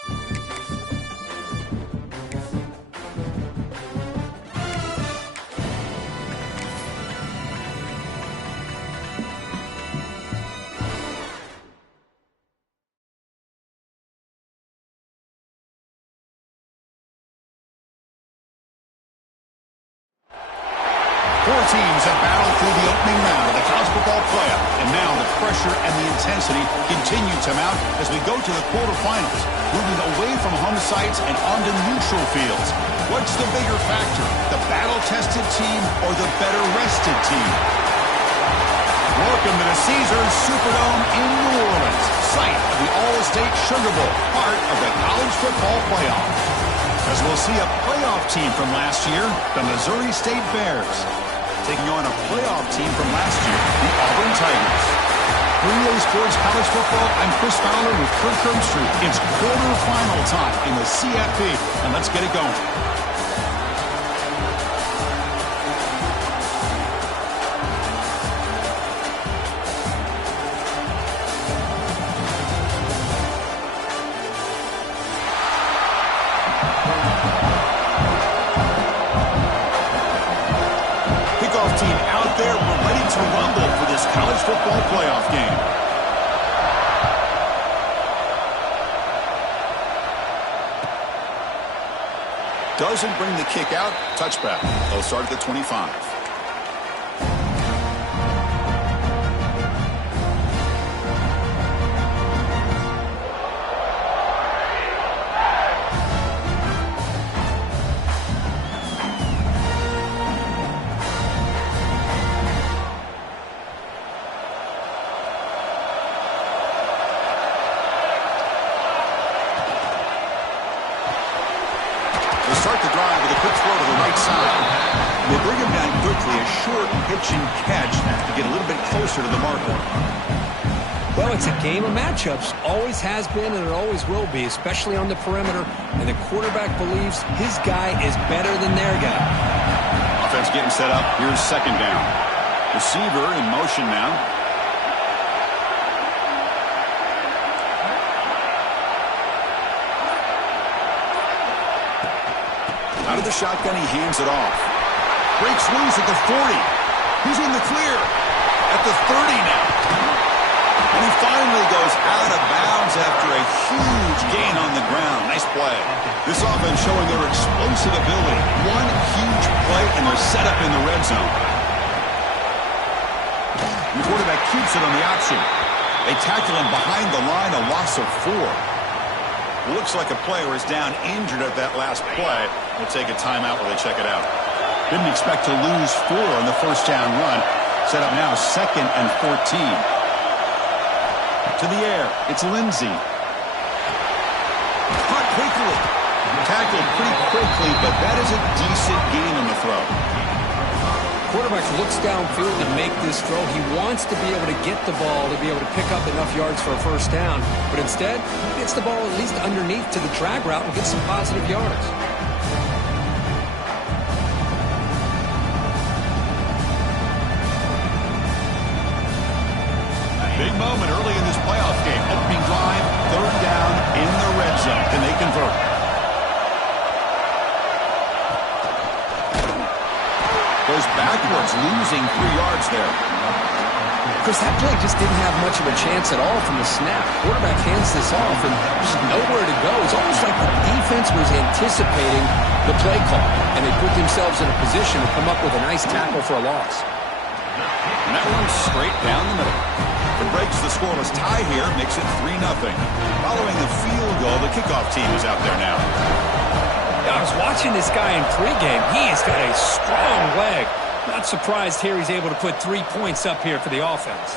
Four teams have battled through the opening round of the college football playoff, and now the pressure and the intensity continue to mount as we go to the quarterfinals, moving away from home sites and onto neutral fields. What's the bigger factor, the battle-tested team or the better-rested team? Welcome to the Caesars Superdome in New Orleans, site of the All-State Sugar Bowl, part of the college football playoff. As we'll see a playoff team from last year, the Missouri State Bears, taking on a playoff team from last year, the Auburn Tigers. For EA Sports College Football, I'm Chris Fowler with Kirk Herbstreit. It's quarterfinal time in the CFP, and let's get it going. College football playoff game. Doesn't bring the kick out. Touchback. They'll start at the 25. Start the drive with a quick throw to the right side. They bring him down quickly, a short pitch and catch to get a little bit closer to the marker. Well, it's a game of matchups. Always has been and it always will be, especially on the perimeter. And the quarterback believes his guy is better than their guy. Offense getting set up. Here's second down. Receiver in motion now. Out of the shotgun, he hands it off. Breaks loose at the 40. He's in the clear at the 30 now. And he finally goes out of bounds after a huge gain on the ground. Nice play. This offense showing their explosive ability. One huge play, and they're set up in the red zone. The quarterback keeps it on the option. They tackle him behind the line, a loss of 4. Looks like a player is down injured at that last play. We'll take a timeout while they check it out. Didn't expect to lose 4 on the first down run. Set up now 2nd and 14. To the air. It's Lindsey. Caught quickly. Tackled pretty quickly, but that is a decent gain on the throw. Quarterback looks downfield to make this throw. He wants to be able to get the ball to be able to pick up enough yards for a first down. But instead, he gets the ball at least underneath to the drag route and gets some positive yards. Big moment early in this playoff game. Opening drive, third down in the red zone. Can they convert? Goes backwards, losing 3 yards there. Chris, that play just didn't have much of a chance at all from the snap. Quarterback hands this off, and there's nowhere to go. It's almost like the defense was anticipating the play call, and they put themselves in a position to come up with a nice tackle for a loss. And that runs straight down the middle. It breaks the scoreless tie here, makes it 3-0. Following the field goal, the kickoff team is out there now. I was watching this guy in pregame. He has got a strong leg. Not surprised here he's able to put 3 points up here for the offense.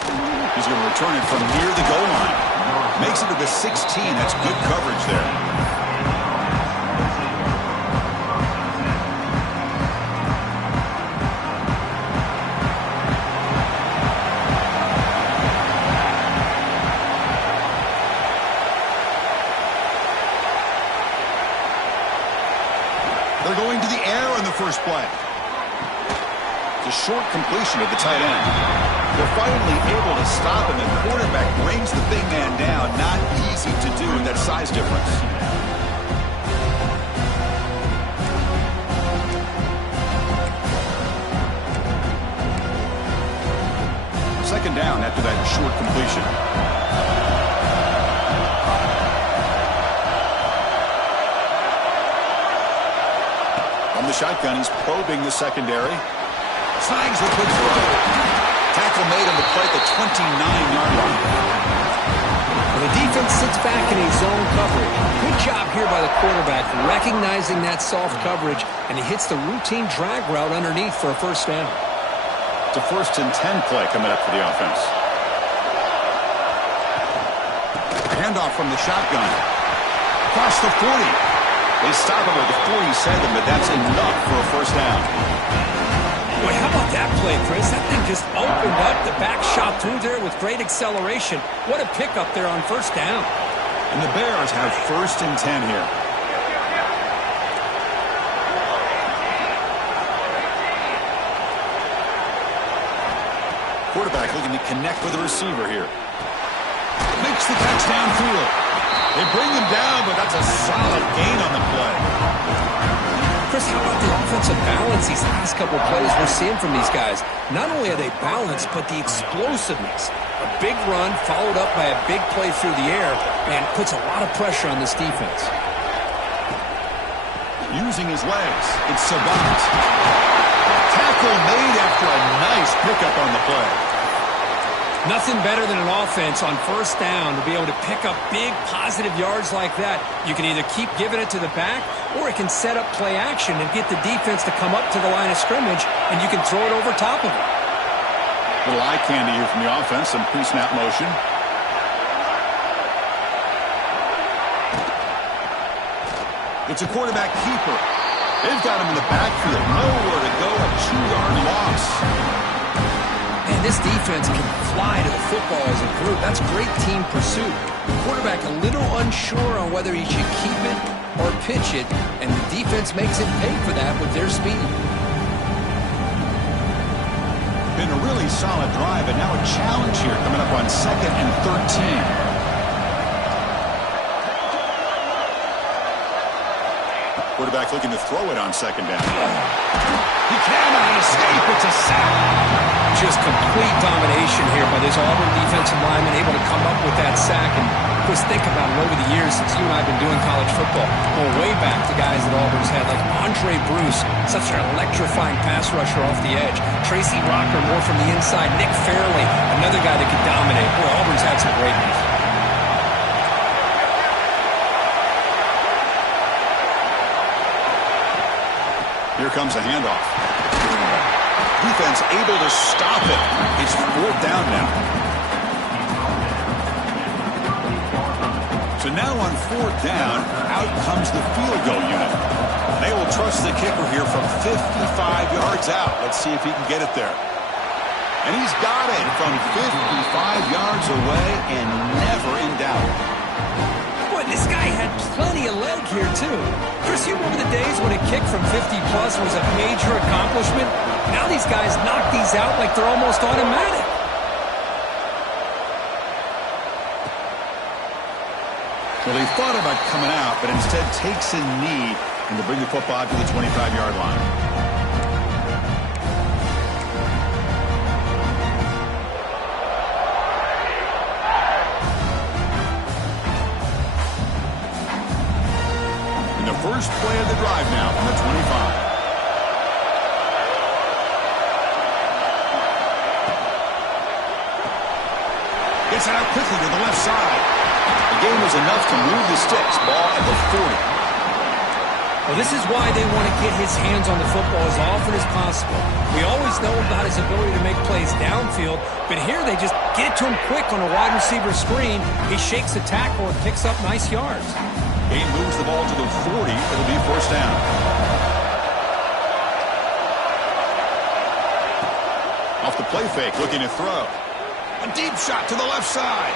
He's going to return it from near the goal line. Makes it to the 16. That's good coverage there. They're going to the air on the first play. It's a short completion of the tight end. They're finally able to stop him, and the quarterback brings the big man down. Not easy to do with that size difference. that short completion. From the shotgun, he's probing the secondary. Snags the quick throw. Tackle made on the play at the 29-yard line. The defense sits back in a zone coverage. Good job here by the quarterback, recognizing that soft coverage, and he hits the routine drag route underneath for a first down. It's a 1st and 10 play coming up for the offense. Handoff from the shotgun. Across the 40. They stop him at the 47, but that's enough for a first down. Boy, how about that play, Chris? That thing just opened up. The back shot through there with great acceleration. What a pickup there on first down. And the Bears have 1st and 10 here. Quarterback looking to connect with the receiver here. Makes the catch downfield. They bring him down, but that's a solid gain on the play. Chris, how about the offensive balance these last couple of plays we're seeing from these guys? Not only are they balanced, but the explosiveness. A big run followed up by a big play through the air, and puts a lot of pressure on this defense. Using his legs, it's Savant. Tackle made after a nice pickup on the play. Nothing better than an offense on first down to be able to pick up big positive yards like that. You can either keep giving it to the back, or it can set up play action and get the defense to come up to the line of scrimmage, and you can throw it over top of it. Little eye candy here from the offense, some pre-snap motion. It's a quarterback keeper. They've got him in the backfield. Nowhere to go, a 2-yard loss. Man, this defense can fly to the football as a group. That's great team pursuit. The quarterback a little unsure on whether he should keep it or pitch it, and the defense makes it pay for that with their speed. Been a really solid drive, and now a challenge here coming up on 2nd and 13. Quarterback looking to throw it on 2nd down. He cannot escape. It's a sack. Just complete domination here by this Auburn defensive lineman, able to come up with that sack. And Chris, think about it over the years since you and I have been doing college football. Going way back to guys that Auburn's had, like Andre Bruce, such an electrifying pass rusher off the edge. Tracy Rocker, more from the inside. Nick Fairley, another guy that could dominate. Boy, Auburn's had some great ones. Here comes a handoff. Defense able to stop it. It's 4th down now. So now on 4th down, out comes the field goal unit. They will trust the kicker here from 55 yards out. Let's see if he can get it there. And he's got it from 55 yards away and never in doubt. Boy, this guy had plenty of leg here, too. Chris, you remember the days when a kick from 50-plus was a major accomplishment? Now these guys knock these out like they're almost automatic. Well, he thought about coming out, but instead takes a knee and to bring the football to the 25-yard line. In the first play of the drive now from the 25. Gets it out quickly to the left side. The game was enough to move the sticks. Ball at the 40. Well, this is why they want to get his hands on the football as often as possible. We always know about his ability to make plays downfield, but here they just get it to him quick on a wide receiver screen. He shakes the tackle and picks up nice yards. He moves the ball to the 40. It'll be 1st down. Off the play fake, looking to throw. A deep shot to the left side.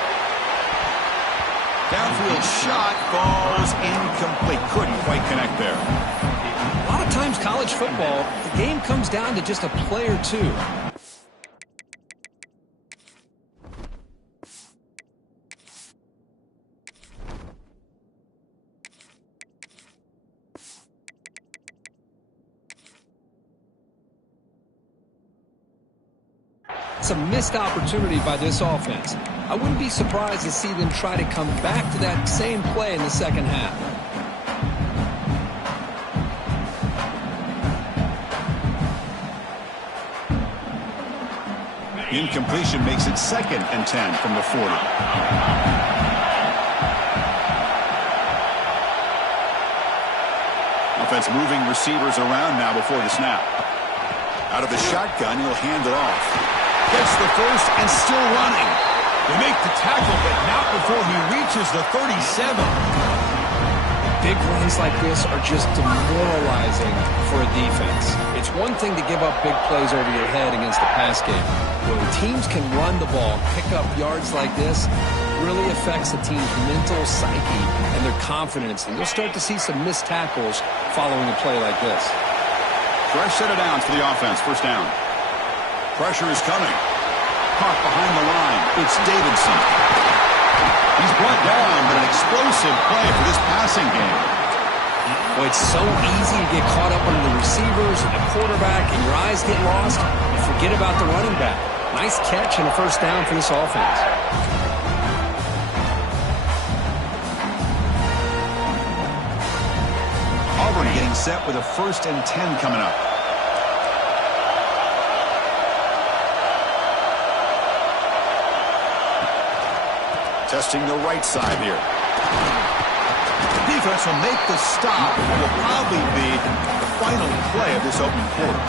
Downfield shot falls incomplete. Couldn't quite connect there. A lot of times college football, the game comes down to just a play or two. That's a missed opportunity by this offense. I wouldn't be surprised to see them try to come back to that same play in the second half. Incompletion makes it 2nd and 10 from the 40. Offense moving receivers around now before the snap. Out of the shotgun, he'll hand it off. Gets the first and still running. They make the tackle, but not before he reaches the 37. Big runs like this are just demoralizing for a defense. It's one thing to give up big plays over your head against the pass game. When teams can run the ball, pick up yards like this, really affects the team's mental psyche and their confidence. And you'll start to see some missed tackles following a play like this. Fresh set of downs for the offense. First down. Pressure is coming. Caught behind the line. It's Davidson. He's brought down, but an explosive play for this passing game. Well, it's so easy to get caught up under the receivers and the quarterback, and your eyes get lost. You forget about the running back. Nice catch and a first down for this offense. Auburn getting set with a 1st and 10 coming up. Testing the right side here. The defense will make the stop and will probably be the final play of this opening quarter.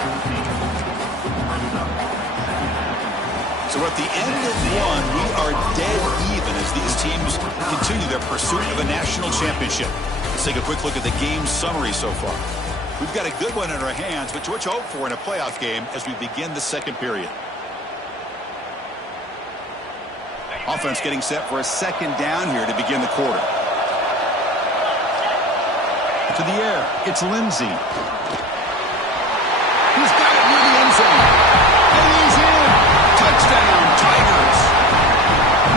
So at the end of one, we are dead even as these teams continue their pursuit of a national championship. Let's take a quick look at the game summary so far. We've got a good one in our hands, but what you hope for in a playoff game as we begin the second period. Offense getting set for a 2nd down here to begin the quarter. To the air, it's Lindsey. He's got it near the end zone. And he's in. Touchdown, Tigers.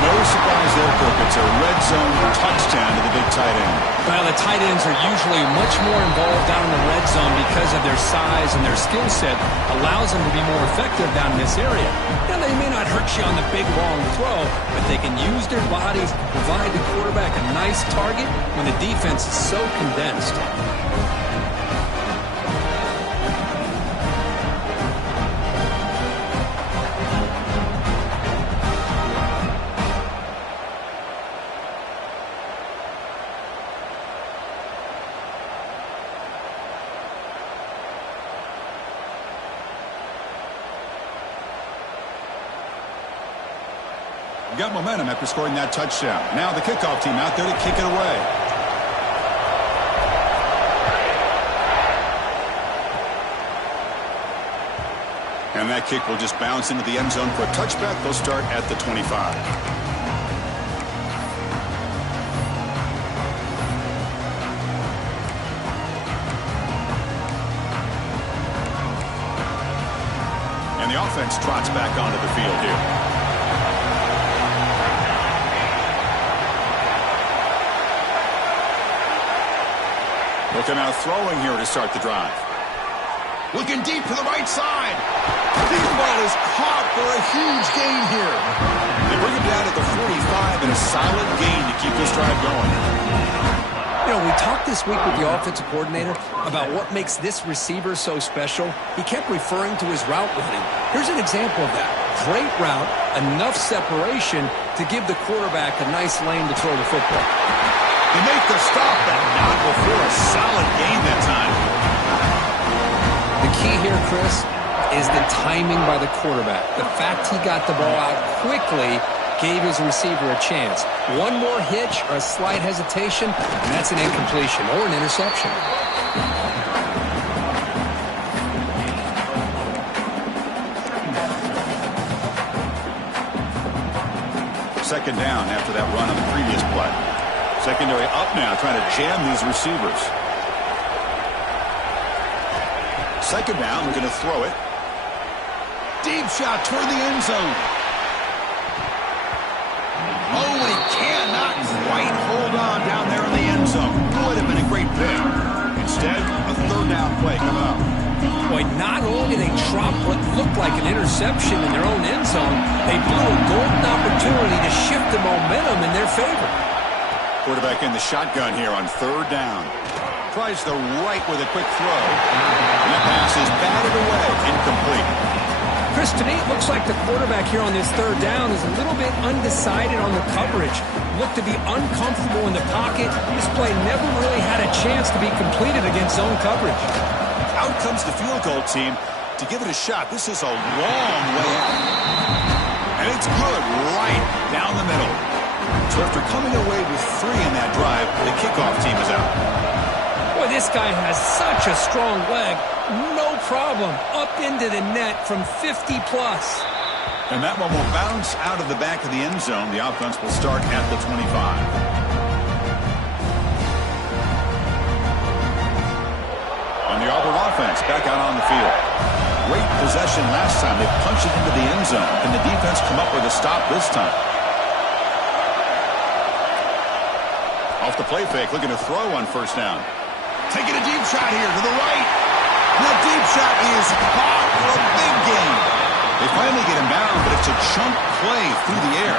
No surprise there, Cook. It's a red zone touchdown to the big tight end. Well, the tight ends are usually much more involved down in the red zone because of their size and their skill set allows them to be more effective down in this area. Now, they may not hurt you on the big, long throw, but they can use their bodies, provide the quarterback a nice target when the defense is so condensed. Got momentum after scoring that touchdown. Now the kickoff team out there to kick it away. And that kick will just bounce into the end zone for a touchback. They'll start at the 25. And the offense trots back onto the field here. Looking out throwing here to start the drive. Looking deep to the right side. Deep ball is caught for a huge gain here. They bring him down at the 45 and a solid gain to keep this drive going. You know, we talked this week with the offensive coordinator about what makes this receiver so special. He kept referring to his route running. Here's an example of that. Great route, enough separation to give the quarterback a nice lane to throw the football. They make the stop, but not before a solid gain that time. The key here, Chris, is the timing by the quarterback. The fact he got the ball out quickly gave his receiver a chance. One more hitch or a slight hesitation, and that's an incompletion or an interception. Second down after that run on the previous play. Secondary up now, trying to jam these receivers. Second down, going to throw it. Deep shot toward the end zone. Oh, and he cannot quite hold on down there in the end zone. Would have been a great pick. Instead, a third down play coming up. Boy, not only did they drop what looked like an interception in their own end zone, they blew a golden opportunity to shift the momentum in their favor. Quarterback in the shotgun here on 3rd down. Tries the right with a quick throw. And that pass is batted away. Incomplete. Chris, to me, it looks like the quarterback here on this 3rd down is a little bit undecided on the coverage. Looked to be uncomfortable in the pocket. This play never really had a chance to be completed against zone coverage. Out comes the field goal team to give it a shot. This is a long way out. And it's good right down the middle. So after coming away with 3 in that drive, the kickoff team is out. Boy, this guy has such a strong leg. No problem. Up into the net from 50+. And that one will bounce out of the back of the end zone. The offense will start at the 25. On the Auburn offense, back out on the field. Great possession last time. They punched it into the end zone. Can the defense come up with a stop this time? Off the play fake, looking to throw on 1st down. Taking a deep shot here to the right. And that deep shot is caught for a big gain. They finally get him down, but it's a chunk play through the air.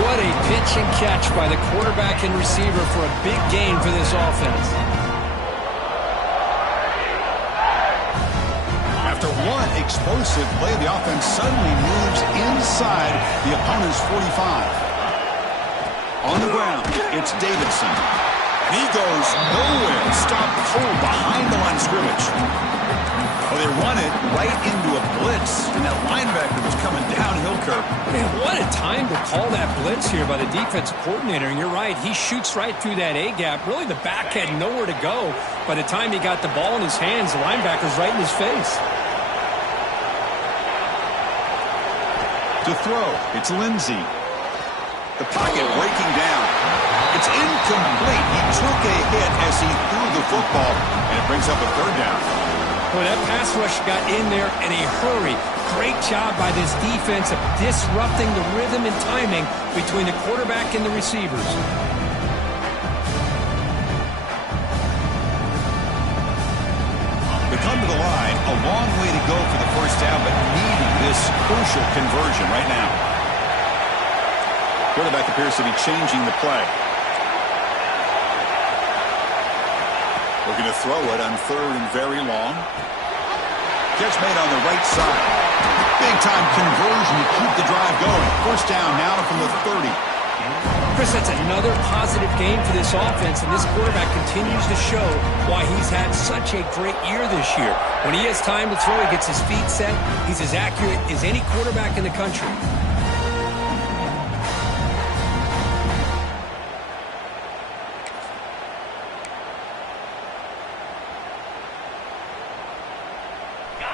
What a pitch and catch by the quarterback and receiver for a big gain for this offense. After one explosive play, the offense suddenly moves inside the opponent's 45. On the ground, it's Davidson. And he goes nowhere. Stopped cold behind the line of scrimmage. Well, they run it right into a blitz, and that linebacker was coming downhill curve. Man, what a time to call that blitz here by the defensive coordinator. And you're right, he shoots right through that A-gap. Really, the back had nowhere to go. By the time he got the ball in his hands, the linebacker's right in his face. To throw, it's Lindsey. The pocket breaking down. It's incomplete. He took a hit as he threw the football, and it brings up a 3rd down. Boy, that pass rush got in there in a hurry. Great job by this defense of disrupting the rhythm and timing between the quarterback and the receivers. They come to the line, a long way to go for the 1st down, but needing this crucial conversion right now. Quarterback appears to be changing the play. Looking to throw it on 3rd and very long. Catch made on the right side. Big time conversion to keep the drive going. 1st down now from the 30. Chris, that's another positive game for this offense, and this quarterback continues to show why he's had such a great year this year. When he has time to throw, he gets his feet set. He's as accurate as any quarterback in the country.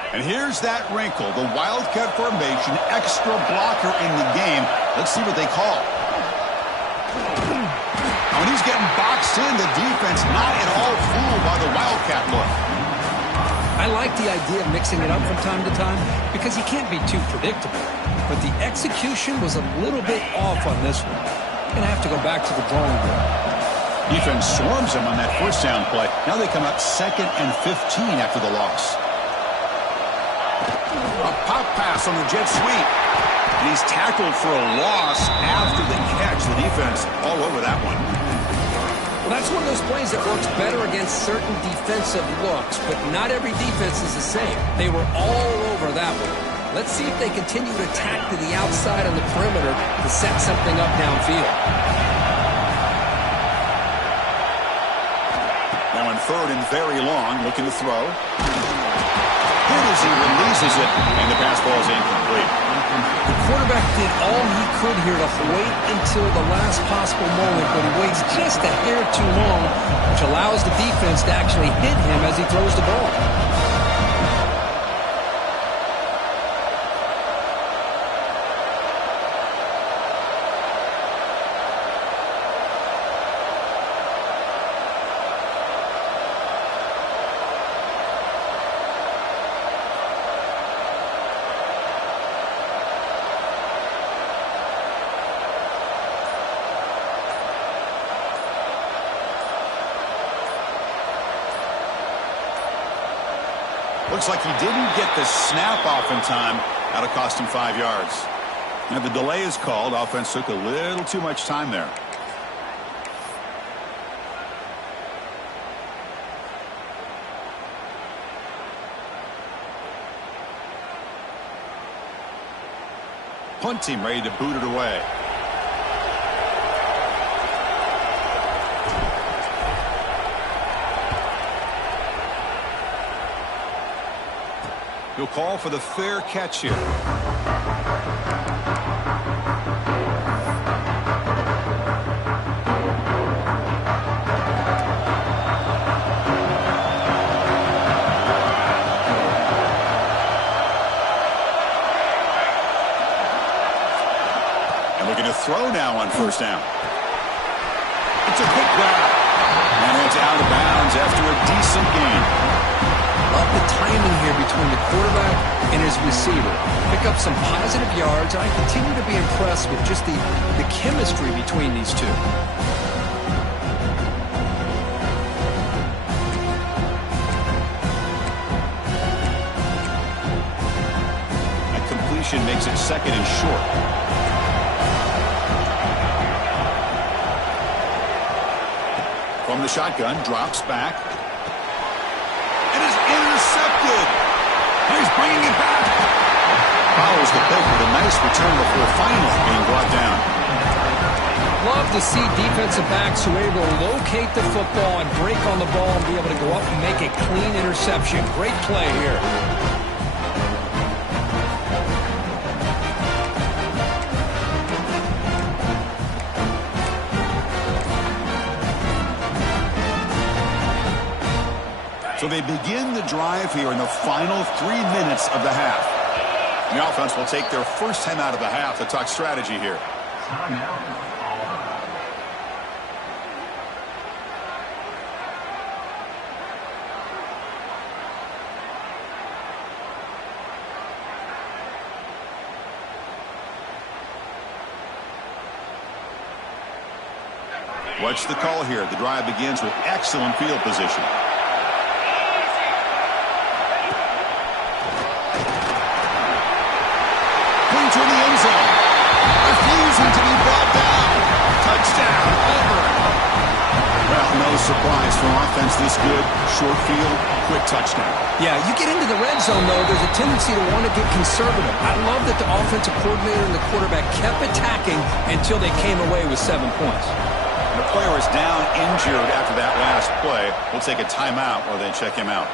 And here's that wrinkle, the Wildcat formation, extra blocker in the game. Let's see what they call. When he's getting boxed in, the defense not at all fooled by the Wildcat look. I like the idea of mixing it up from time to time because you can't be too predictable. But the execution was a little bit off on this one. Going to have to go back to the drawing board. Defense swarms him on that 1st down play. Now they come up 2nd and 15 after the loss. A pop pass on the jet sweep. And he's tackled for a loss after the catch. The defense all over that one. Well, that's one of those plays that works better against certain defensive looks, but not every defense is the same. They were all over that one. Let's see if they continue to attack to the outside on the perimeter to set something up downfield. Now on 3rd and very long, looking to throw. Hit as he releases it, and the pass ball is incomplete. The quarterback did all he could here to wait until the last possible moment, but he waits just a hair too long, which allows the defense to actually hit him as he throws the ball. Looks like he didn't get the snap off in time. That'll cost him 5 yards. Now the delay is called. Offense took a little too much time there. Punt team ready to boot it away. He'll call for the fair catch here. And looking to throw now on first down. It's a quick grab. And it's out of bounds after a decent gain. Love the timing here between the quarterback and his receiver. Pick up some positive yards, and I continue to be impressed with just the chemistry between these two. That completion makes it second and short. From the shotgun, drops back. Intercepted. He's bringing it back. Follows the pick with a nice return before finally being brought down. Love to see defensive backs who are able to locate the football and break on the ball and be able to go up and make a clean interception. Great play here. So they begin the drive here in the final 3 minutes of the half. The offense will take their first time out of the half to talk strategy here. What's the call here? The drive begins with excellent field position. To the end zone. Refusing to be brought down. Touchdown. Over. Well, no surprise for offense this good. Short field, quick touchdown. Yeah, you get into the red zone, though, there's a tendency to want to get conservative. I love that the offensive coordinator and the quarterback kept attacking until they came away with 7 points. The player is down injured after that last play. We'll take a timeout while they check him out.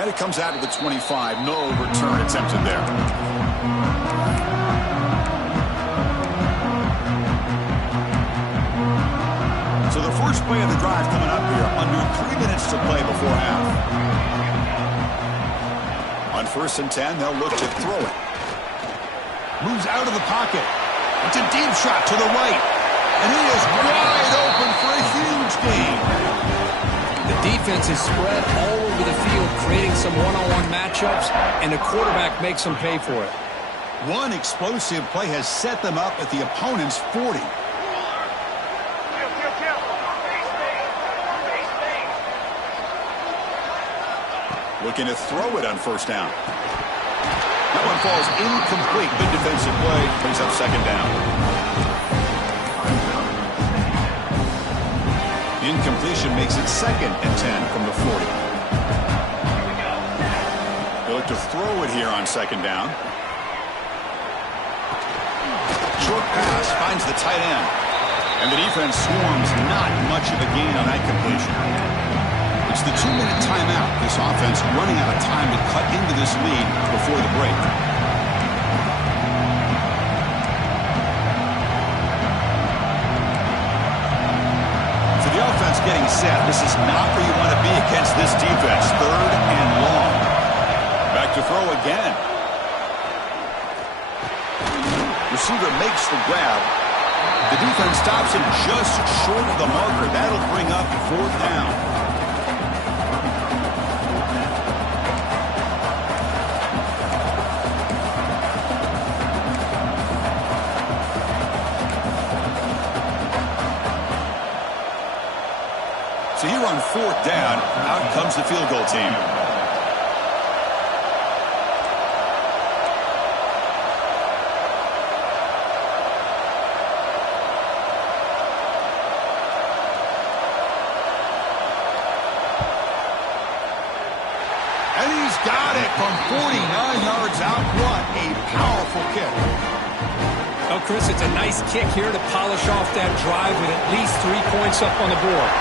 And it comes out of the 25. No return attempted there. So the first play of the drive coming up here. Under 3 minutes to play before half. On 1st and 10, they'll look to throw it. Moves out of the pocket. It's a deep shot to the right. And he is wide open for a huge gain. The defense is spread all over the field, creating some one-on-one matchups, and the quarterback makes them pay for it. One explosive play has set them up at the opponent's 40. Looking to throw it on first down. That one falls incomplete. Good defensive play. Brings up second down. Incompletion makes it 2nd and 10 from the 40. They look to throw it here on 2nd down. Short pass finds the tight end. And the defense swarms not much of a gain on that completion. It's the 2-minute timeout. This offense running out of time to cut into this lead before the break. So the offense getting set. This is not where you want to be against this defense. 3rd and long. Back to throw again. Receiver makes the grab. The defense stops him just short of the marker. That'll bring up 4th down. So here on 4th down, out comes the field goal team. from 49 yards out. What a powerful kick. Oh, Chris, it's a nice kick here to polish off that drive with at least 3 points up on the board.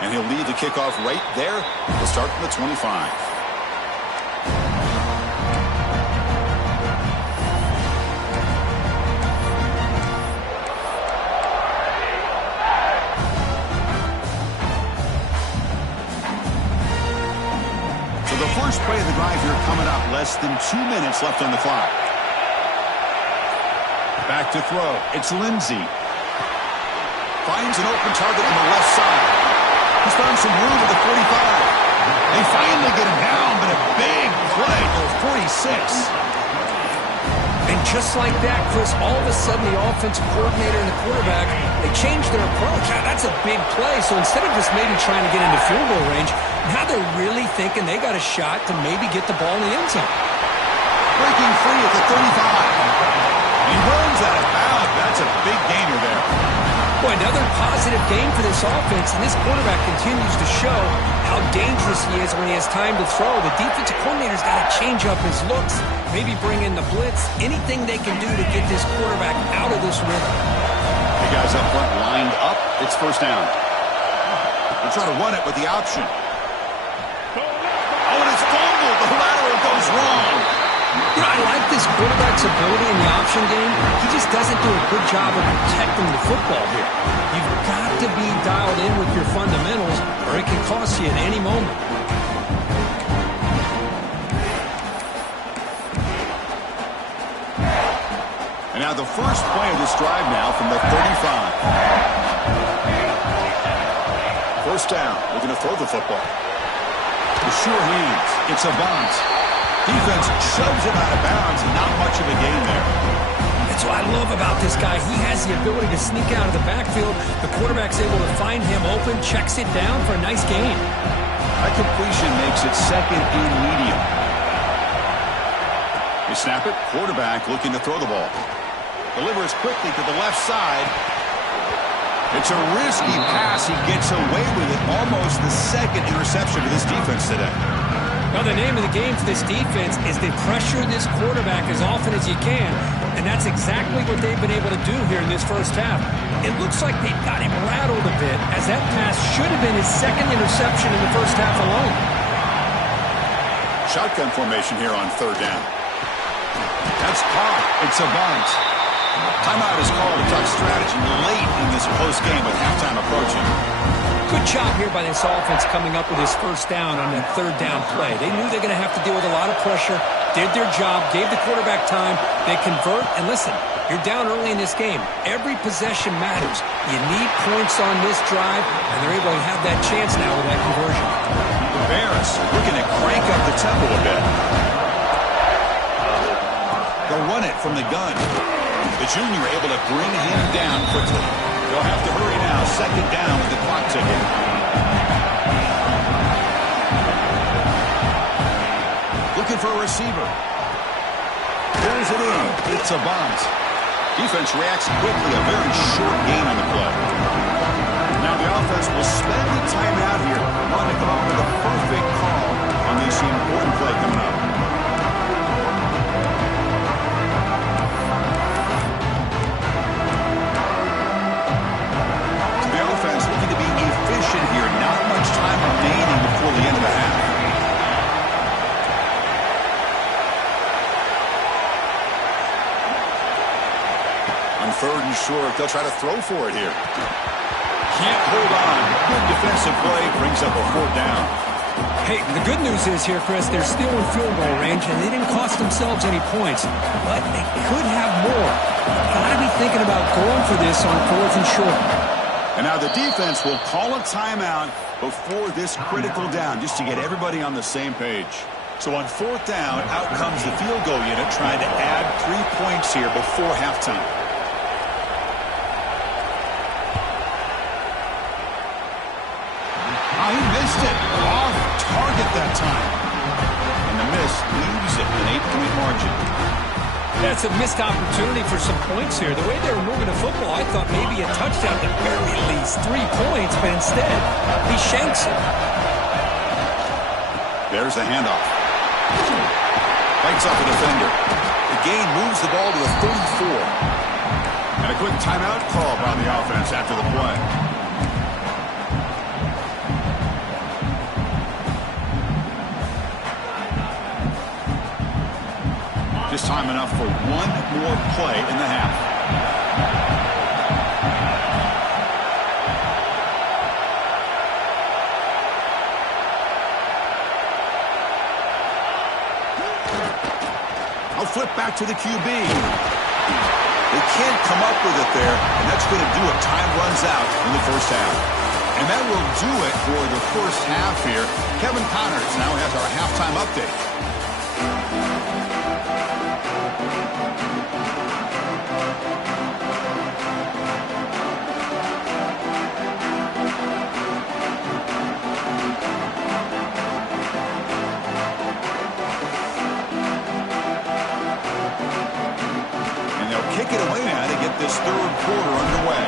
And he'll lead the kickoff right there. We'll start from the 25. The first play of the drive here coming up. Less than 2 minutes left on the clock. Back to throw. It's Lindsey. Finds an open target on the left side. He's found some room at the 45. They finally get him down, but a big play for 46. And just like that, Chris, all of a sudden the offensive coordinator and the quarterback, they changed their approach. That's a big play. So instead of just maybe trying to get into field goal range, now they're really thinking they got a shot to maybe get the ball in the end zone. Breaking free at the 35. He runs out of bounds. That's a big gainer there. Boy, another positive game for this offense, and this quarterback continues to show how dangerous he is when he has time to throw. The defensive coordinator's got to change up his looks, maybe bring in the blitz, anything they can do to get this quarterback out of this rhythm. The guys up front lined up. It's first down. They'll try to run it with the option. Oh, and it's fumbled. The lateral goes wrong. You know, I like this quarterback's ability in the option game. He just doesn't do a good job of protecting the football here. You've got to be dialed in with your fundamentals, or it can cost you at any moment. And now the first play of this drive now from the 35. First down. Looking to throw the football. The sure hands. It's a bounce. Defense shoves him out of bounds. Not much of a gain there. That's what I love about this guy. He has the ability to sneak out of the backfield. The quarterback's able to find him open, checks it down for a nice gain. That completion makes it second and medium. They snap it. Quarterback looking to throw the ball. Delivers quickly to the left side. It's a risky pass. He gets away with it. Almost the second interception of this defense today. Well, the name of the game for this defense is to pressure this quarterback as often as you can, and that's exactly what they've been able to do here in this first half. It looks like they've got him rattled a bit, as that pass should have been his second interception in the first half alone. Shotgun formation here on third down. That's caught. It's a bunt. Timeout is called to talk strategy late in this close game with halftime approaching. Good job here by this offense coming up with his first down on that third down play. They knew they're going to have to deal with a lot of pressure, did their job, gave the quarterback time. They convert, and listen, you're down early in this game. Every possession matters. You need points on this drive, and they're able to have that chance now with that conversion. Bears looking to crank up the tempo a bit. They'll run it from the gun. The junior able to bring him down quickly. They'll have to hurry now. Second down with the clock ticking. Looking for a receiver. Pulls it in. It's a bunt. Defense reacts quickly. A very short gain on the play. Now the offense will spend the timeout here. Want to come up with a perfect call on this important play coming up. Here, not much time remaining before the end of the half. On third and short, they'll try to throw for it here. Can't hold on. Good defensive play brings up a fourth down. Hey, the good news is here, Chris, they're still in field goal range, and they didn't cost themselves any points, but they could have more. Got to be thinking about going for this on fourth and short. And now the defense will call a timeout before this critical down, just to get everybody on the same page. So on fourth down, out comes the field goal unit trying to add 3 points here before halftime. Oh, he missed it. Off target that time. And the miss leaves it an 8-point margin. That's a missed opportunity for some points here. The way they were moving the football, I thought maybe a touchdown at the very these 3 points, but instead he shanks it. There's the handoff. Fights off the defender. The gain moves the ball to the 34. And a quick timeout call by the offense after the play. Just time enough for one more play in the half. I'll flip back to the QB. They can't come up with it there, and that's going to do it. Time runs out in the first half. And that will do it for the first half here. Kevin Connors now has our halftime update. Kick it away now to get this third quarter underway.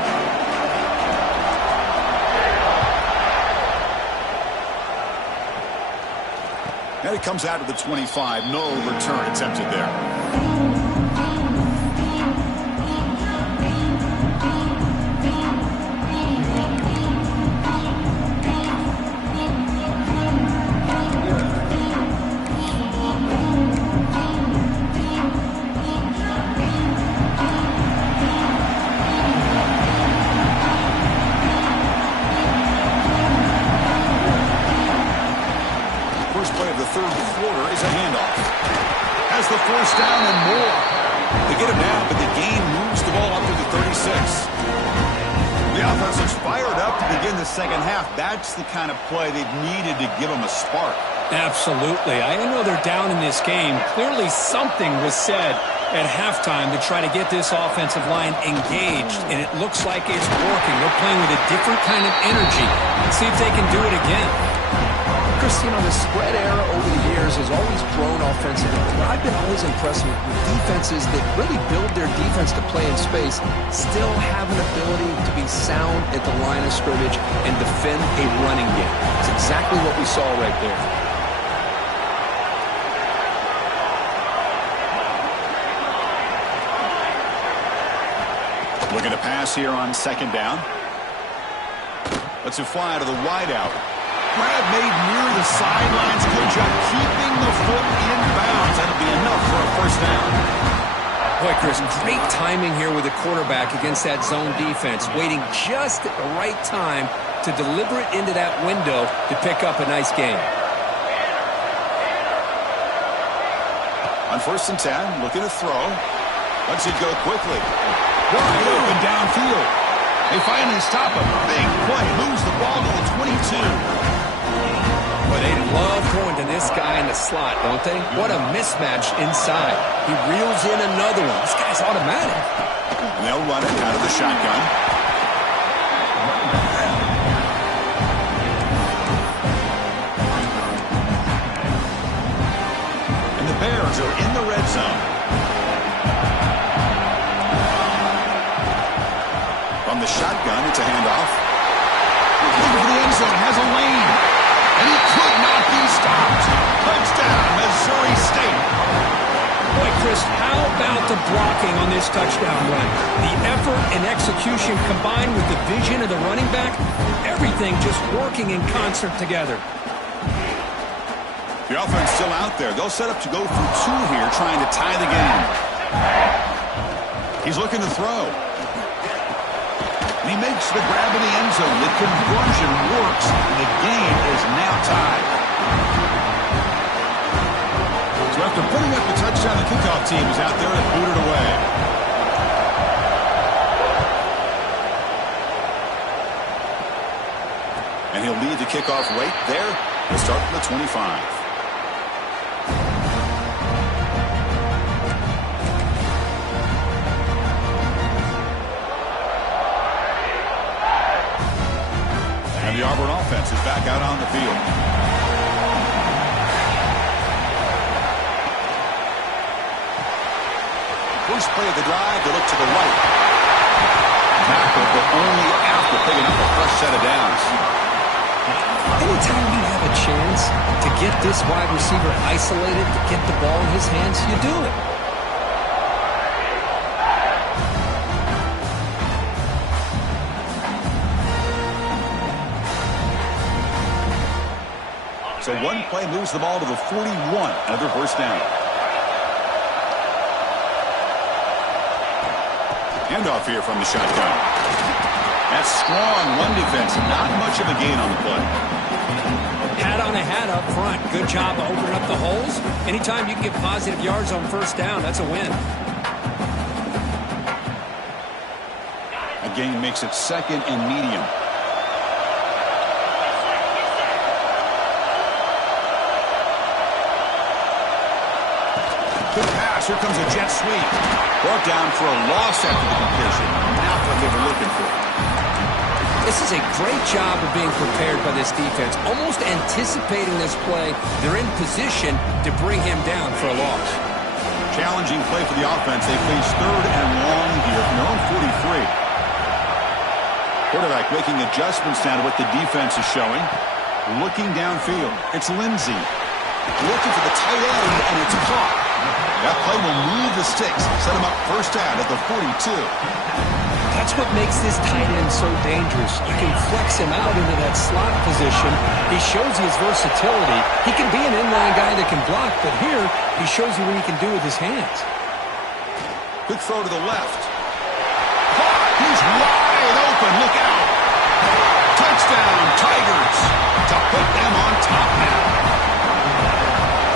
And it comes out to the 25. No return attempted there. The first down and more. They get him now, but the gain moves the ball up to the 36. The offense is fired up to begin the second half. That's the kind of play they've needed to give them a spark. Absolutely. I know they're down in this game. Clearly something was said at halftime to try to get this offensive line engaged, and it looks like it's working. They're playing with a different kind of energy. Let's see if they can do it again. Chris, the spread era over the years has always grown offensively. But I've been always impressed with defenses that really build their defense to play in space, still have an ability to be sound at the line of scrimmage and defend a running game. It's exactly what we saw right there. Looking to pass here on second down. Lets it fly to the wideout. Grab made near the sidelines. Good job keeping the foot in bounds. That'll be enough for a first down. Boy, Chris, great timing here with the quarterback against that zone defense, waiting just at the right time to deliver it into that window to pick up a nice gain. On 1st and 10, looking to throw. Lets it go quickly. Wide open downfield. They finally stop him. Big play. Moves the ball to the 22. But they love going to this guy in the slot, don't they? What a mismatch inside. He reels in another one. This guy's automatic. And they'll run it out of the shotgun. And the Bears are in the red zone. From the shotgun, it's a handoff. Looking for the end zone. Has a lane. And he could not be stopped. Touchdown, Missouri State. Boy, Chris, how about the blocking on this touchdown run? The effort and execution combined with the vision of the running back, everything just working in concert together. The offense still out there. They'll set up to go for 2 here, trying to tie the game. He's looking to throw. And he makes the grab in the end zone. The conversion works, and the game is now tied. So after putting up the touchdown, the kickoff team is out there and booted away. And he'll lead the kickoff right there. We'll start from the 25. The Auburn offense is back out on the field. First play of the drive, they look to the right. Tackle, but only after picking up a set of downs. Anytime you have a chance to get this wide receiver isolated, to get the ball in his hands, you do it. So one play moves the ball to the 41. Another first down. Handoff here from the shotgun. That's strong run defense. Not much of a gain on the play. Hat on a hat up front. Good job of opening up the holes. Anytime you can get positive yards on first down, that's a win. A gain makes it second and medium. Good pass. Here comes a jet sweep. Brought down for a loss after the completion. Not what they were looking for. This is a great job of being prepared by this defense. Almost anticipating this play. They're in position to bring him down for a loss. Challenging play for the offense. They face third and long here from their own 43. Quarterback making adjustments now to what the defense is showing. Looking downfield. It's Lindsey. Looking for the tight end, and it's caught. That play will move the sticks. Set him up first down at the 42. That's what makes this tight end so dangerous. You can flex him out into that slot position. He shows you his versatility. He can be an inline guy that can block, but here he shows you what he can do with his hands. Quick throw to the left. He's wide open. Look out. Touchdown, Tigers. To put them on top now.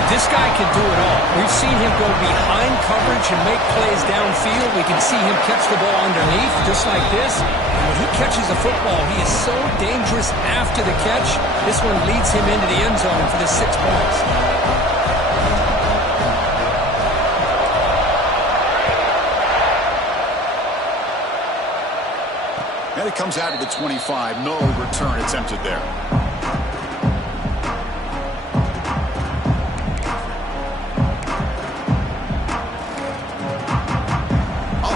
This guy can do it all. We've seen him go behind coverage and make plays downfield. We can see him catch the ball underneath, just like this. And when he catches a football, he is so dangerous after the catch. This one leads him into the end zone for the 6 points. And it comes out to the 25. No return attempted there.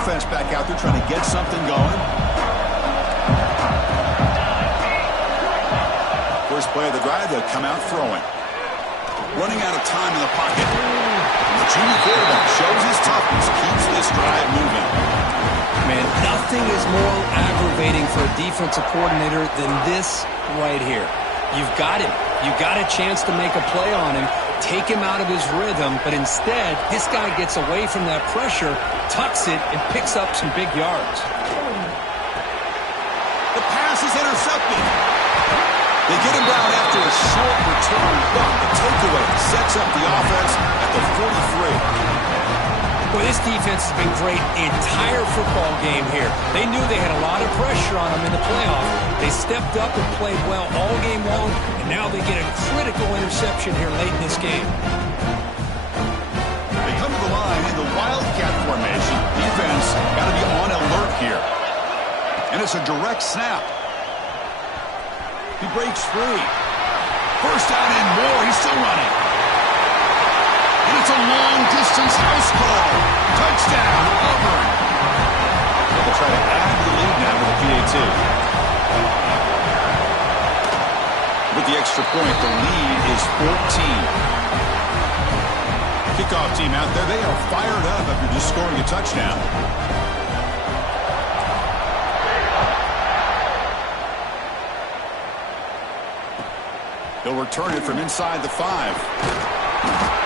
Offense back out there trying to get something going. First play of the drive, they'll come out throwing. Running out of time in the pocket. And the junior quarterback shows his toughness, keeps this drive moving. Man, nothing is more aggravating for a defensive coordinator than this right here. You've got him. You've got a chance to make a play on him, take him out of his rhythm, but instead, this guy gets away from that pressure, tucks it, and picks up some big yards. The pass is intercepted. They get him down after a short return, but the takeaway sets up the offense at the 43. Well, this defense has been great the entire football game here. They knew they had a lot of pressure on them in the playoff. They stepped up and played well all game long, and now they get a critical interception here late in this game. They come to the line in the Wildcat formation. Defense got to be on alert here. And it's a direct snap. He breaks free. First down and more. He's still running. And it's a long-distance house call. Touchdown, Auburn. They'll try to add to the lead now with the PAT. With the extra point, the lead is 14. Kickoff team out there, they are fired up after just scoring a touchdown. They'll return it from inside the 5.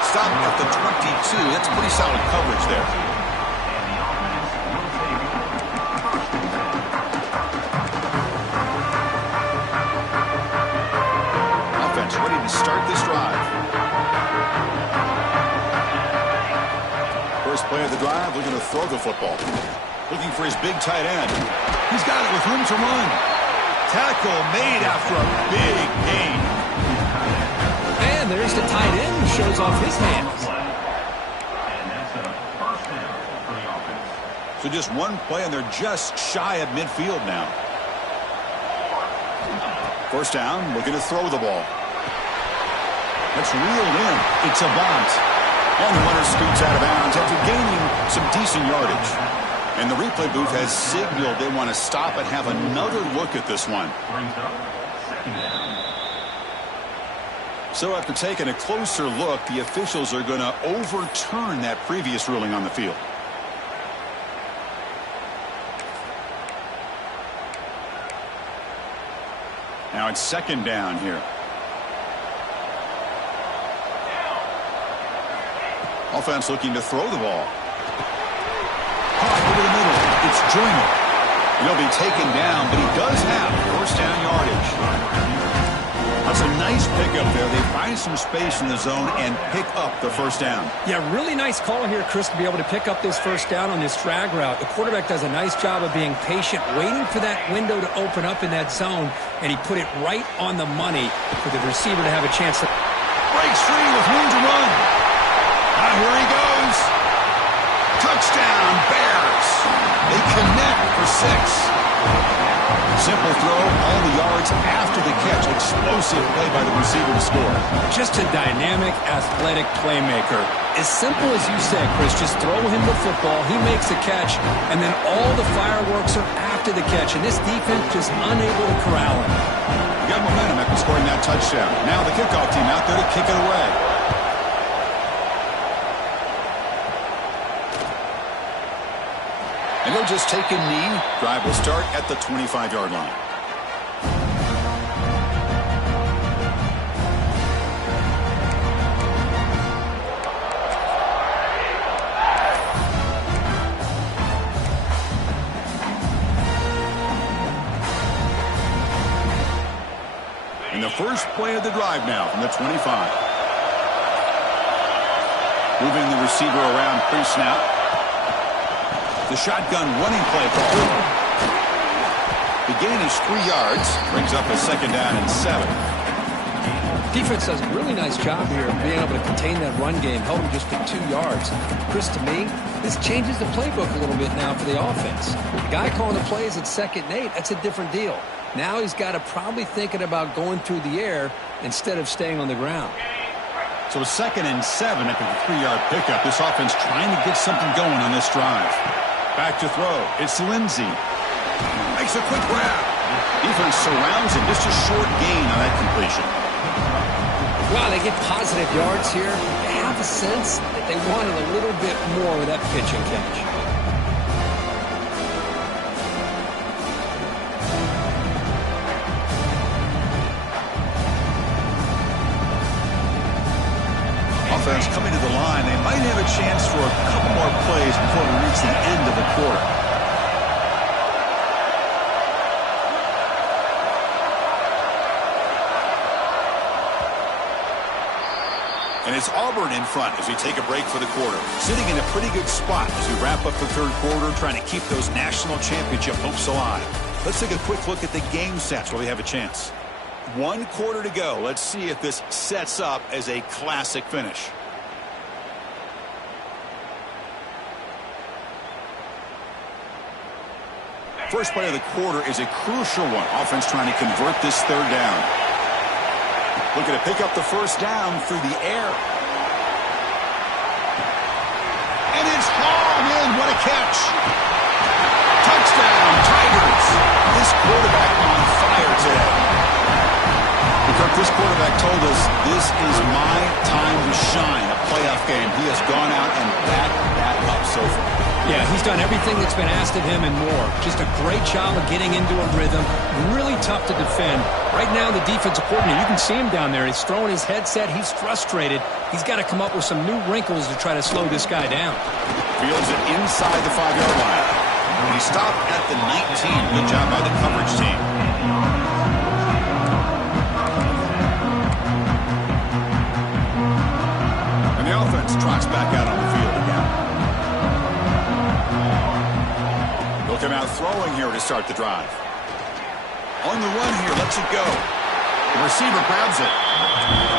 Stop at the 22. That's pretty solid coverage there. Offense ready to start this drive. First play of the drive, looking to throw the football. Looking for his big tight end. He's got it with room to run. Tackle made after a big gain. And there's the tight end who shows off his hands. So just one play, and they're just shy of midfield now. First down, looking to throw the ball. That's reeled in. It's Avant. And the runner scoots out of bounds after gaining some decent yardage. And the replay booth has signaled they want to stop and have another look at this one. So after taking a closer look, the officials are going to overturn that previous ruling on the field. Now it's second down here. Offense looking to throw the ball. Caught over the middle. It's Joyner. He'll be taken down, but he does have first down yardage. That's a nice pickup there. They find some space in the zone and pick up the first down. Yeah, really nice call here, Chris, to be able to pick up this first down on this drag route. The quarterback does a nice job of being patient, waiting for that window to open up in that zone, and he put it right on the money for the receiver to have a chance to... Breaks free with room to run. Here he goes. Touchdown, Bears. They connect for 6. Simple throw, all the yards after the catch. Explosive play by the receiver to score. Just a dynamic, athletic playmaker. As simple as you said, Chris, just throw him the football, he makes the catch, and then all the fireworks are after the catch, and this defense just unable to corral him. Got momentum after scoring that touchdown. Now the kickoff team out there to kick it away. And they'll just take a knee. Drive will start at the 25-yard line. And the first play of the drive now from the 25. Moving the receiver around pre-snap. The shotgun running play for Cooper. The gain is 3 yards. Brings up a second down and 7. Defense does a really nice job here of being able to contain that run game, held him just to 2 yards. Chris, to me, this changes the playbook a little bit now for the offense. The guy calling the plays at 2nd and 8, that's a different deal. Now he's got to probably thinking about going through the air instead of staying on the ground. So 2nd and 7 after the 3-yard pickup. This offense trying to get something going on this drive. Back to throw. It's Lindsey. Makes a quick grab. Defense surrounds him. Just a short gain on that completion. Wow, they get positive yards here. I have a sense that they wanted a little bit more with that pitch and catch. Offense coming to the line. They might have a chance for a couple more plays before we reach the end of the quarter. And it's Auburn in front as we take a break for the quarter. Sitting in a pretty good spot as we wrap up the third quarter, trying to keep those national championship hopes alive. Let's take a quick look at the game stats while we have a chance. 1 quarter to go. Let's see if this sets up as a classic finish. First play of the quarter is a crucial one. Offense trying to convert this third down. Looking to pick up the first down through the air. And it's hauled in. What a catch. Touchdown, Tigers. This quarterback on fire today. Kirk, this quarterback told us this is my time to shine, a playoff game. He has gone out and backed that up so far. Yeah, he's done everything that's been asked of him and more. Just a great job of getting into a rhythm. Really tough to defend. Right now, the defensive coordinator, you can see him down there. He's throwing his headset. He's frustrated. He's got to come up with some new wrinkles to try to slow this guy down. Fields it inside the 5-yard line. And he stopped at the 19. Good job by the coverage team. And the offense trots back out on the field again. They'll come out throwing here to start the drive. On the run here, lets it go. The receiver grabs it.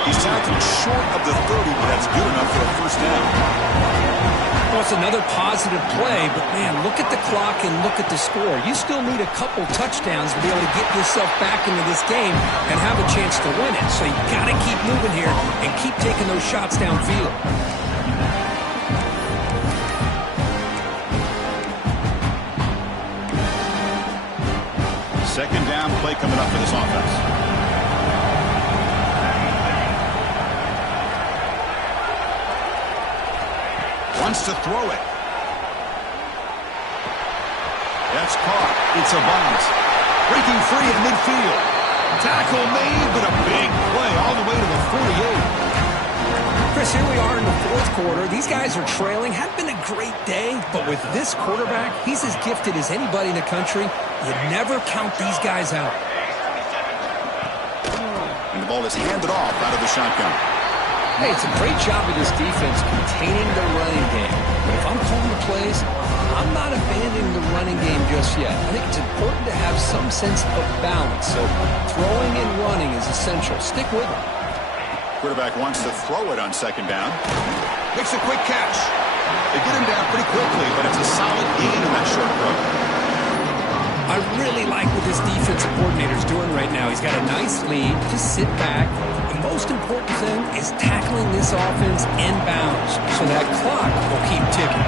He's tackled short of the 30, but that's good enough for a first down. Well, it's another positive play, but, man, look at the clock and look at the score. You still need a couple touchdowns to be able to get yourself back into this game and have a chance to win it. So you got to keep moving here and keep taking those shots downfield. Second down play coming up for this offense. Wants to throw it. That's caught. It's a bounce. Breaking free at midfield. Tackle made, but a big play all the way to the 48. Chris, here we are in the fourth quarter. These guys are trailing. Hadn't been a great day, but with this quarterback, he's as gifted as anybody in the country. You never count these guys out. And the ball is handed off out of the shotgun. Hey, it's a great job of this defense containing the running game. But if I'm calling the plays, I'm not abandoning the running game just yet. I think it's important to have some sense of balance. So throwing and running is essential. Stick with it. Quarterback wants to throw it on second down. Makes a quick catch. They get him down pretty quickly, but it's a solid gain in that short throw. I really like what this defensive coordinator's doing right now. He's got a nice lead. Just sit back. The most important thing is tackling this offense inbounds so that clock will keep ticking.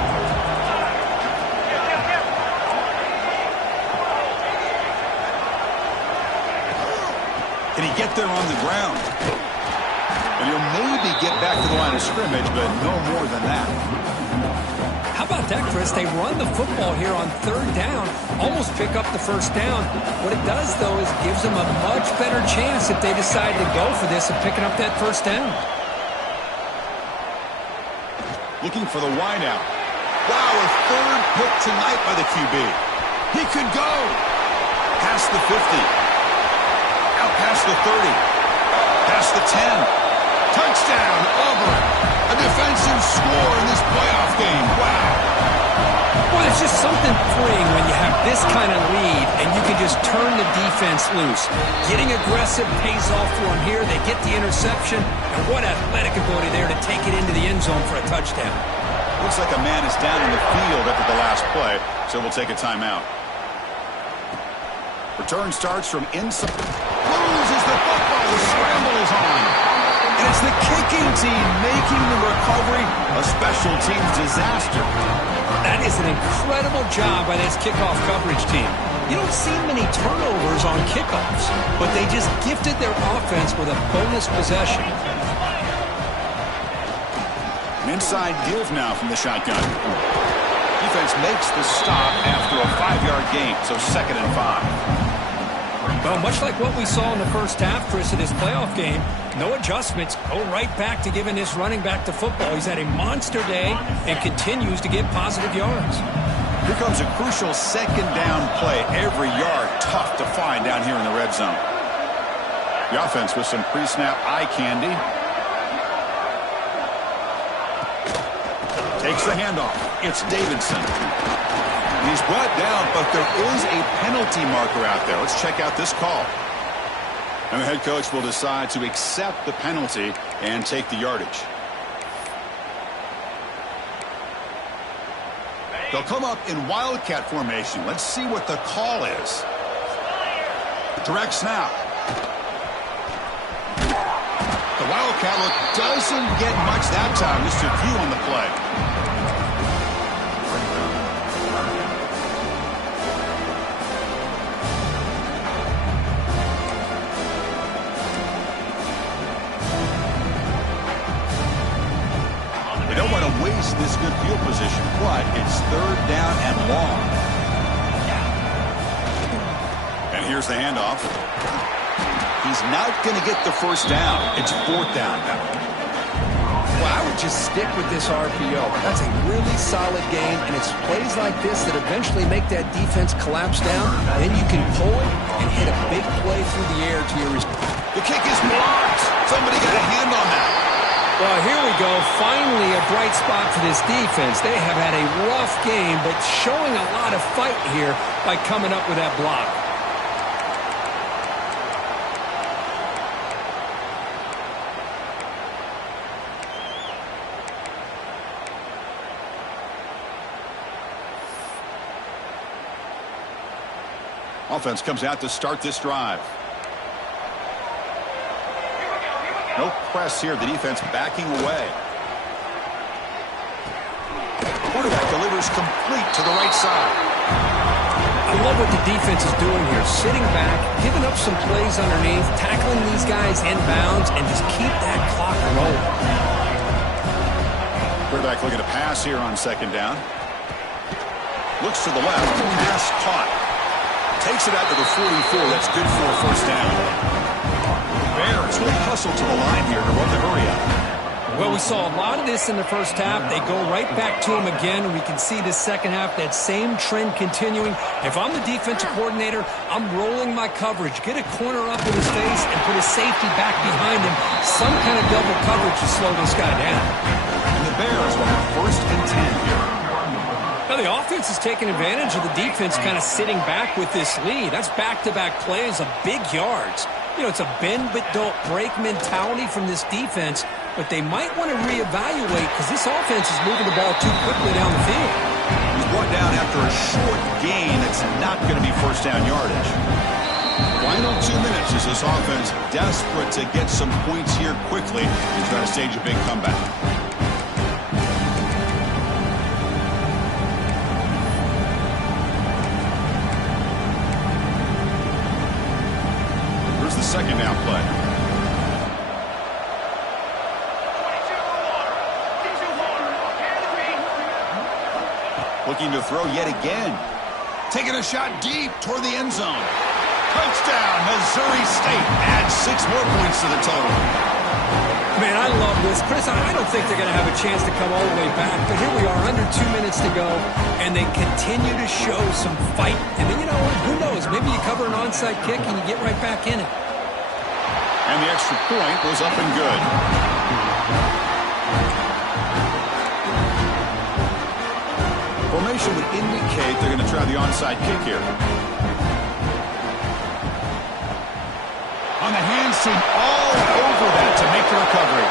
Can he get there on the ground? And he'll maybe get back to the line of scrimmage, but no more than that. How about that, Chris? They run the football here on third down, almost pick up the first down. What it does, though, is gives them a much better chance if they decide to go for this of picking up that first down. Looking for the wideout. Wow, a third pick tonight by the QB. He could go past the 50, out past the 30, past the 10. Touchdown, Auburn. A defensive score in this playoff game. Wow. Well, it's just something freeing when you have this kind of lead and you can just turn the defense loose. Getting aggressive pays off for them here. They get the interception, and what athletic ability there to take it into the end zone for a touchdown. Looks like a man is down in the field after the last play, so we'll take a timeout. Return starts from inside. Loses the football. The scramble is on. And it's the kicking team making the recovery a special teams disaster. That is an incredible job by this kickoff coverage team. You don't see many turnovers on kickoffs, but they just gifted their offense with a bonus possession. An inside give now from the shotgun. Defense makes the stop after a 5-yard gain, so 2nd and 5. Well, much like what we saw in the first half, Chris, of this playoff game, no adjustments. Go right back to giving this running back to football. He's had a monster day and continues to get positive yards. Here comes a crucial second down play. Every yard tough to find down here in the red zone. The offense with some pre-snap eye candy. Takes the handoff. It's Davidson. He's brought down, but there is a penalty marker out there. Let's check out this call. And the head coach will decide to accept the penalty and take the yardage. They'll come up in Wildcat formation. Let's see what the call is. Direct snap. The Wildcat look doesn't get much that time. Just a few on the play. They don't want to waste this good field position, but it's third down and long. And here's the handoff. He's not going to get the first down. It's 4th down now. Well, I would just stick with this RPO. That's a really solid game, and it's plays like this that eventually make that defense collapse down. Then you can pull it and hit a big play through the air to your receiver. The kick is blocked. Somebody got a hand on that. Well, here we go. Finally a bright spot for this defense. They have had a rough game, but showing a lot of fight here by coming up with that block. Offense comes out to start this drive. No press here. The defense backing away. Quarterback delivers complete to the right side. I love what the defense is doing here. Sitting back, giving up some plays underneath, tackling these guys inbounds, and just keep that clock rolling. Quarterback looking to pass here on second down. Looks to the left. Pass caught. Takes it out to the 44. That's good for a first down. Bears will hustle to the line here to run the hurry up. Well, we saw a lot of this in the first half. They go right back to him again, and we can see the second half, that same trend continuing. If I'm the defensive coordinator, I'm rolling my coverage. Get a corner up in his face and put a safety back behind him. Some kind of double coverage to slow this guy down. And the Bears will have first and 10 here. Now, the offense is taking advantage of the defense kind of sitting back with this lead. That's back-to-back plays of big yards. You know, it's a bend-but-don't-break mentality from this defense, but they might want to reevaluate because this offense is moving the ball too quickly down the field. He's brought down after a short gain. That's not going to be first down yardage. Final 2 minutes as this offense desperate to get some points here quickly and try to stage a big comeback. The second down play. Looking to throw yet again. Taking a shot deep toward the end zone. Touchdown, Missouri State. Adds 6 more points to the total. Man, I love this. Chris, I don't think they're going to have a chance to come all the way back, but here we are, under 2 minutes to go, and they continue to show some fight. And then, you know what, who knows? Maybe you cover an onside kick and you get right back in it. And the extra point was up and good. Formation would indicate they're going to try the onside kick here. On the hands team, all over that to make the recovery.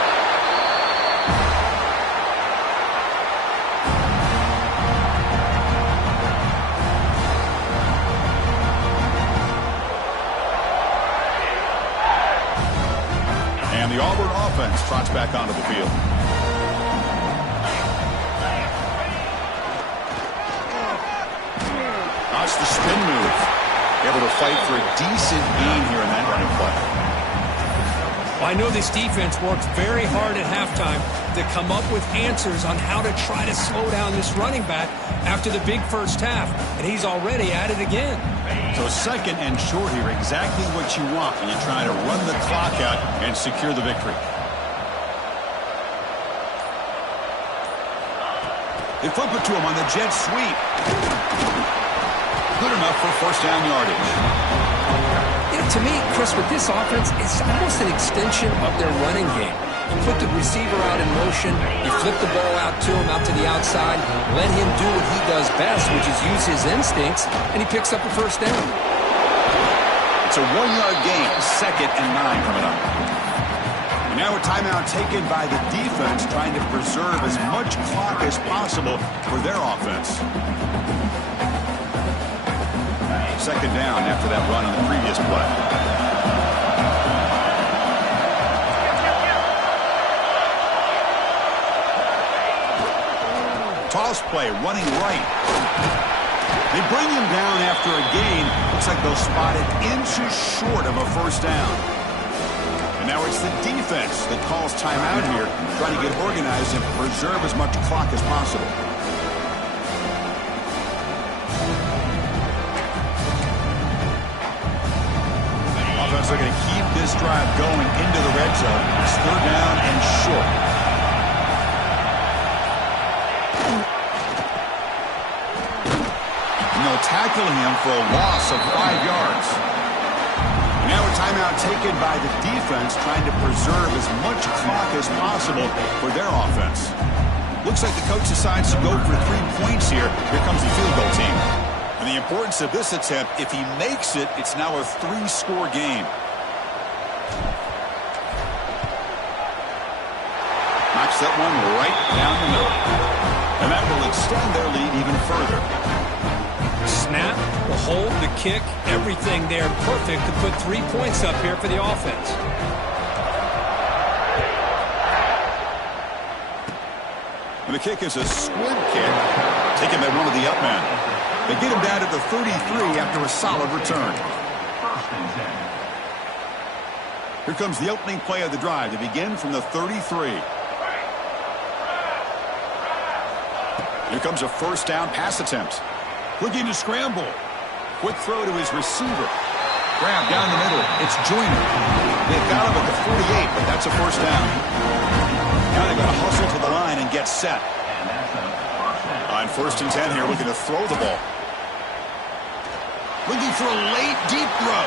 And the Auburn offense trots back onto the field. That's the spin move. Able to fight for a decent gain here in that running play. Well, I know this defense worked very hard at halftime to come up with answers on how to try to slow down this running back after the big first half, and he's already at it again. So second and short here, exactly what you want when you try to run the clock out and secure the victory. They flip it to him on the jet sweep. Good enough for first down yardage. You know, to me, Chris, with this offense, it's almost an extension of their running game. You put the receiver out in motion, you flip the ball out to him, out to the outside, let him do what he does best, which is use his instincts, and he picks up a first down. It's a 1-yard gain, 2nd and 9 coming up. And now a timeout taken by the defense, trying to preserve as much clock as possible for their offense. Second down after that run on the previous play. Toss play, running right. They bring him down after a gain. Looks like they'll spot it inches short of a first down. And now it's the defense that calls timeout here, trying to get organized and preserve as much clock as possible. Offense looking to keep this drive going into the red zone. It's 3rd down and short. And they'll tackle him for a loss of 5 yards. And now a timeout taken by the defense, trying to preserve as much clock as possible for their offense. Looks like the coach decides to go for 3 points here. Here comes the field goal team. And the importance of this attempt, if he makes it, it's now a 3-score game. Knocks that one right down the middle. And that will extend their lead even further. Snap, the hold, the kick, everything there perfect to put 3 points up here for the offense. And the kick is a squib kick, taken by one of the up men. They get him down to the 33 after a solid return. Here comes the opening play of the drive to begin from the 33. Here comes a first down pass attempt. Looking to scramble. Quick throw to his receiver. Grab down the middle. It's Joyner. They've got him at the 48, but that's a first down. Now they've got to hustle to the line and get set. On 1st and 10 here, looking to throw the ball. Looking for a late, deep throw.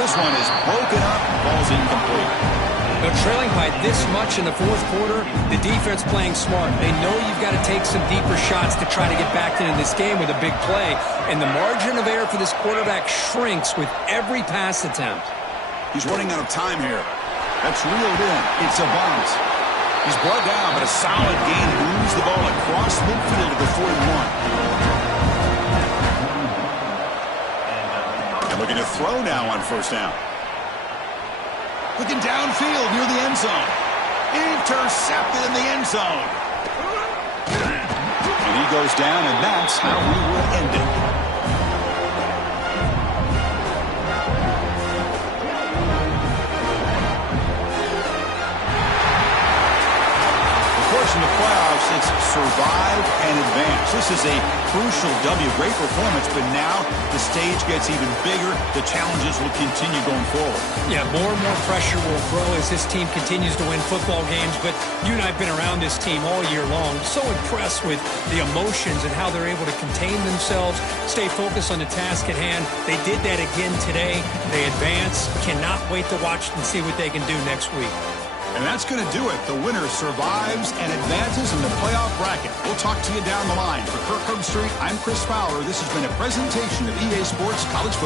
This one is broken up. Ball's incomplete. They're trailing by this much in the 4th quarter. The defense playing smart. They know you've got to take some deeper shots to try to get back into this game with a big play. And the margin of error for this quarterback shrinks with every pass attempt. He's running out of time here. That's reeled in. It's Avant. He's brought down, but a solid gain moves the ball across midfield to the 41. And looking to throw now on 1st down. Looking downfield near the end zone. Intercepted in the end zone. And he goes down, and that's how we will end it. In the playoffs, it's survive and advance. This is a crucial W. Great performance, but now the stage gets even bigger. The challenges will continue going forward. Yeah, more and more pressure will grow as this team continues to win football games, but you and I have been around this team all year long. So impressed with the emotions and how they're able to contain themselves, stay focused on the task at hand. They did that again today. They advance. Cannot wait to watch and see what they can do next week. And that's going to do it. The winner survives and advances in the playoff bracket. We'll talk to you down the line. For Kirk Herbstreit, I'm Chris Fowler. This has been a presentation of EA Sports College Football.